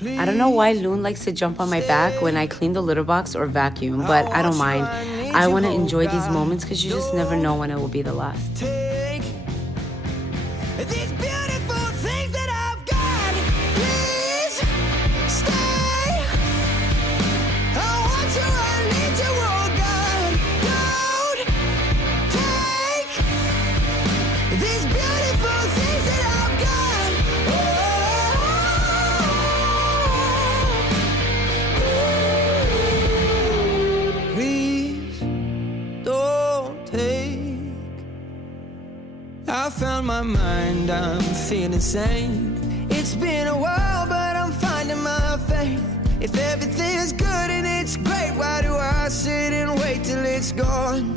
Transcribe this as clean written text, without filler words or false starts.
I don't know why Loon likes to jump on my back when I clean the litter box or vacuum, but I don't mind. I want to enjoy these moments because you just never know when it will be the last. Take these beautiful things that I've got. Please stay. I want you, I need you, oh God. Don't take these beautiful things that I've got. Oh, please don't take. I found my mind, I'm feeling sane. It's been a while, but I'm finding my faith. If everything's good and it's great, why do I sit and wait till it's gone?